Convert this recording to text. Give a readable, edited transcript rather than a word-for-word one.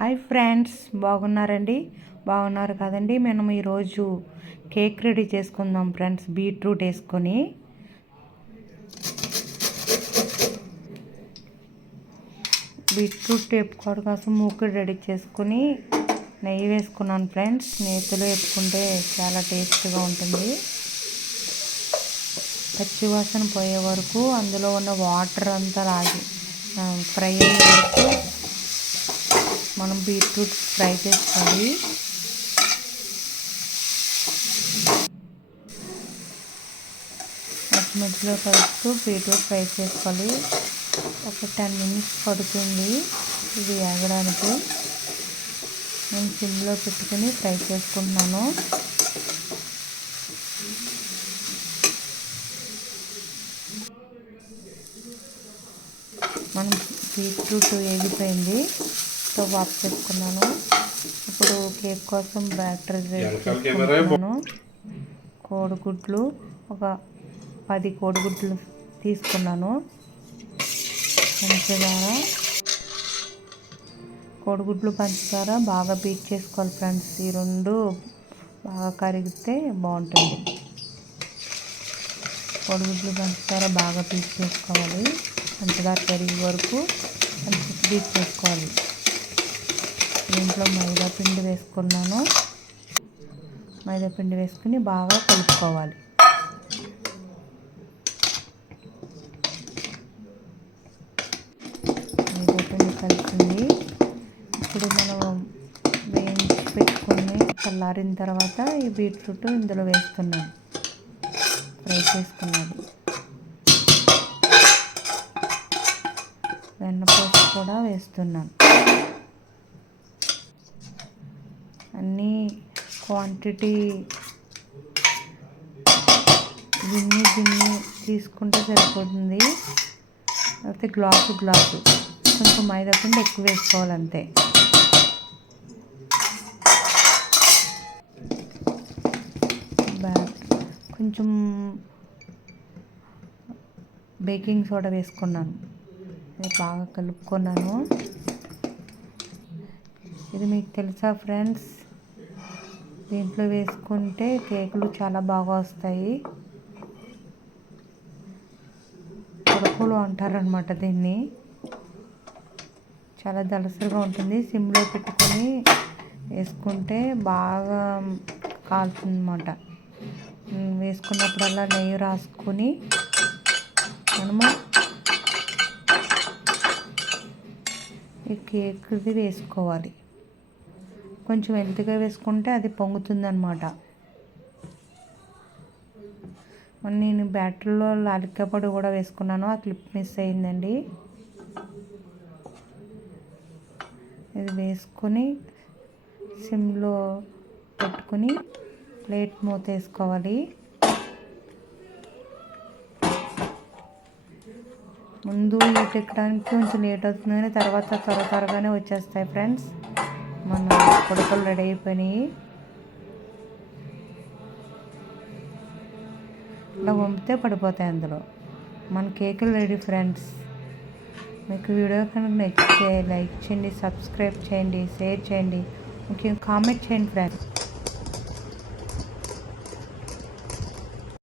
Hi friends, బాగున్నారండి? బాగున్నారు కదండి. మనం ఈరోజు కేక్ రెడీ చేసుకుందాం ఫ్రెండ్స్. బీట్రూట్ వేసుకొని బీట్రూట్ వేపుకోవడం కోసం మూకుడు రెడీ చేసుకుని నెయ్యి వేసుకున్నాను ఫ్రెండ్స్. నేతిలో వేపుకుంటే చాలా టేస్ట్గా ఉంటుంది. పచ్చివాసన పోయే వరకు అందులో ఉన్న వాటర్ అంతా లాగి ఫ్రై అయ్యే వరకు మనం బీట్రూట్ ఫ్రై చేసుకోవాలి. మధ్యలో కలుపుతూ బీట్రూట్ ఫ్రై చేసుకోవాలి. ఒక 10 minutes పడుతుంది ఇది వేగడానికి. నేను సిమ్లో పెట్టుకుని ఫ్రై చేసుకుంటున్నాను. మనం బీట్రూట్ వేగిపోయింది, స్టవ్ ఆఫ్ చేసుకున్నాను. ఇప్పుడు కేక్ కోసం బ్యాటర్ చేసుకున్నాను. కోడిగుడ్లు ఒక 10 కోడిగుడ్లు తీసుకున్నాను. పంచదార, కోడిగుడ్లు పంచదార బాగా బీట్ చేసుకోవాలి ఫ్రెండ్స్. ఈ రెండు బాగా కరిగితే బాగుంటుంది. కోడిగుడ్లు పంచదార బాగా బీట్ చేసుకోవాలి. పంచదార కరిగే వరకు బీట్ చేసుకోవాలి. దీంట్లో మైదా పిండి వేసుకున్నాను. మైదా పిండి వేసుకుని బాగా కలుపుకోవాలి. మైదా పిండి కలిపింది. ఇప్పుడు మనం వేయించి పెట్టుకుని చల్లారిన తర్వాత ఈ బీట్రూట్ ఇందులో వేస్తున్నాను. ఫ్రై చేసుకున్నాను. వెన్నపూస కూడా వేస్తున్నాను. అన్నీ క్వాంటిటీ గిన్నె తీసుకుంటే సరిపోతుంది. అయితే గ్లాసు కొంచెం మైదా పిండి ఎక్కువ వేసుకోవాలంతే. కొంచెం బేకింగ్ సోడా వేసుకున్నాను. ఇది బాగా కలుపుకున్నాను. ఇది మీకు తెలుసా ఫ్రెండ్స్, దీంట్లో వేసుకుంటే కేకులు చాలా బాగా వస్తాయి. కొరకులు అంటారనమాట దీన్ని. చాలా దళసరిగా ఉంటుంది. సిమ్లో పెట్టుకొని వేసుకుంటే బాగా కాలుతుందన్నమాట. వేసుకున్నప్పుడల్లా నెయ్యి రాసుకొని మనము ఈ కేక్ది వేసుకోవాలి. కొంచెం ఎత్తుగా వేసుకుంటే అది పొంగుతుందన్నమాట. నేను బ్యాటర్లో లాలిక్కాయ పొడి కూడా వేసుకున్నాను. ఆ క్లిప్ మిస్ అయిందండి. ఇది వేసుకొని సిమ్లో పెట్టుకొని ప్లేట్ మూత వేసుకోవాలి. ముందు హీట్ ఎక్కడానికి కొంచెం లేట్ అవుతుంది, కానీ తర్వాత త్వరగానే వచ్చేస్తాయి ఫ్రెండ్స్. మన కొడకలు రెడీ అయిపోయినాయి. ఇలా వంపితే పడిపోతాయి అందులో. మన కేకులు రెడీ ఫ్రెండ్స్. మీకు వీడియో కనుక నచ్చితే లైక్ చేయండి, సబ్స్క్రైబ్ చేయండి, షేర్ చేయండి, ముఖ్యంగా కామెంట్ చేయండి ఫ్రెండ్స్.